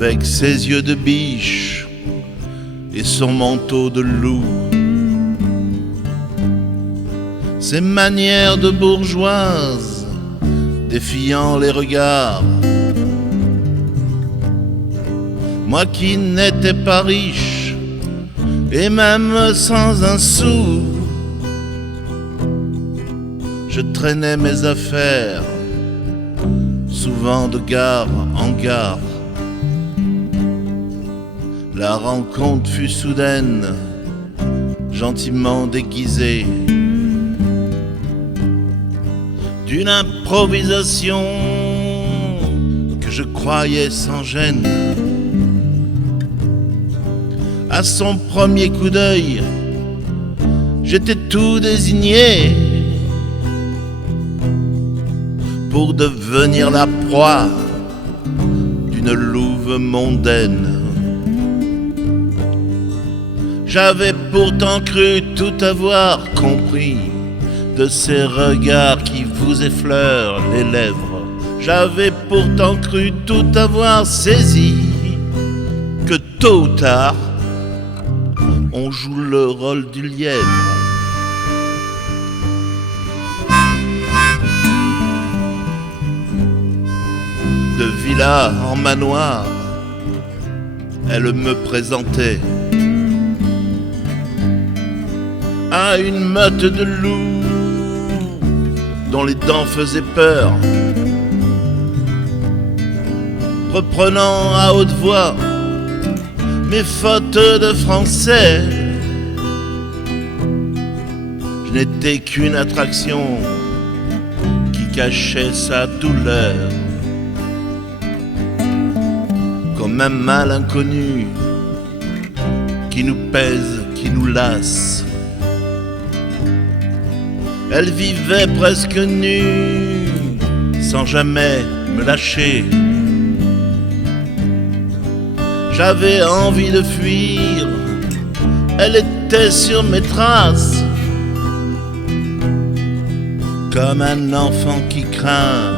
avec ses yeux de biche et son manteau de loup, ses manières de bourgeoise défiant les regards. Moi qui n'étais pas riche et même sans un sou, je traînais mes affaires, souvent de gare en gare. La rencontre fut soudaine, gentiment déguisée, d'une improvisation que je croyais sans gêne. À son premier coup d'œil, j'étais tout désigné pour devenir la proie d'une louve mondaine. J'avais pourtant cru tout avoir compris de ces regards qui vous effleurent les lèvres. J'avais pourtant cru tout avoir saisi que tôt ou tard, on joue le rôle du lièvre. De villa en manoir, elle me présentait à une meute de loups dont les dents faisaient peur. Reprenant à haute voix mes fautes de français, je n'étais qu'une attraction qui cachait sa douleur. Comme un mal inconnu qui nous pèse, qui nous lasse. Elle vivait presque nue, sans jamais me lâcher. J'avais envie de fuir, elle était sur mes traces, comme un enfant qui craint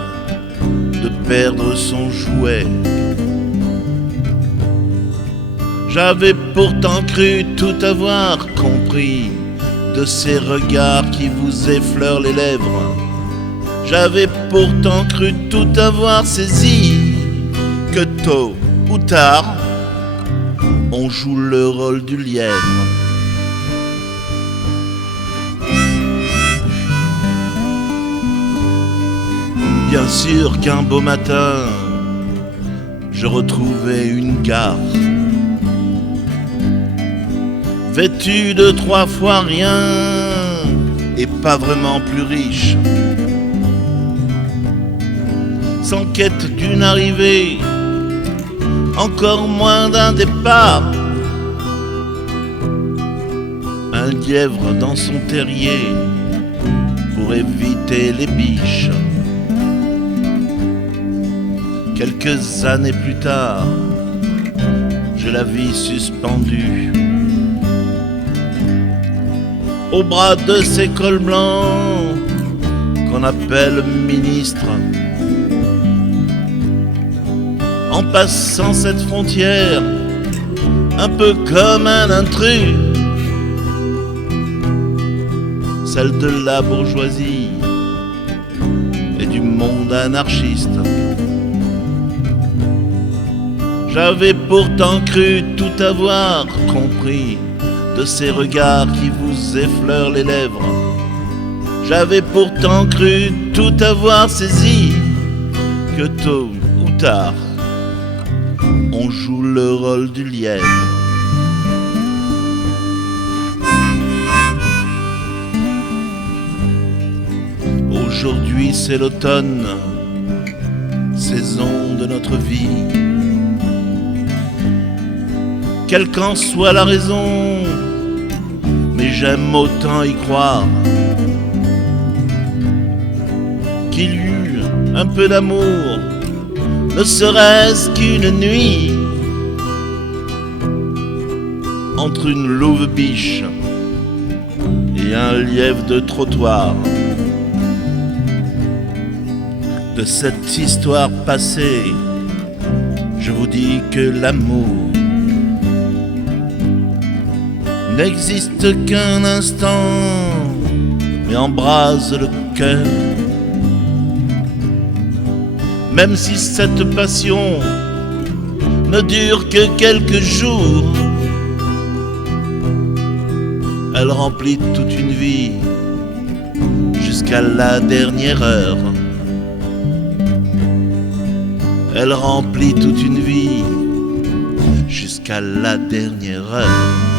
de perdre son jouet. J'avais pourtant cru tout avoir compris de ces regards qui vous effleurent les lèvres. J'avais pourtant cru tout avoir saisi que tôt ou tard, on joue le rôle du lièvre. Bien sûr qu'un beau matin, je retrouvais une gare, vêtue de 3 fois rien et pas vraiment plus riche, sans quête d'une arrivée, encore moins d'un départ. Un lièvre dans son terrier pour éviter les biches. Quelques années plus tard, je la vis suspendue au bras de ces cols blancs qu'on appelle ministres. En passant cette frontière, un peu comme un intrus, celle de la bourgeoisie et du monde anarchiste. J'avais pourtant cru tout avoir compris de ces regards qui vous effleurent les lèvres. J'avais pourtant cru tout avoir saisi que tôt ou tard, on joue le rôle du lièvre. Aujourd'hui c'est l'automne, saison de notre vie. Quelle qu'en soit la raison, mais j'aime autant y croire qu'il y eut un peu d'amour, ne serait-ce qu'une nuit, entre une louve biche et un lièvre de trottoir. De cette histoire passée, Je vous dis que l'amour n'existe qu'un instant, mais embrase le cœur. Même si cette passion ne dure que quelques jours, elle remplit toute une vie jusqu'à la dernière heure. Elle remplit toute une vie jusqu'à la dernière heure.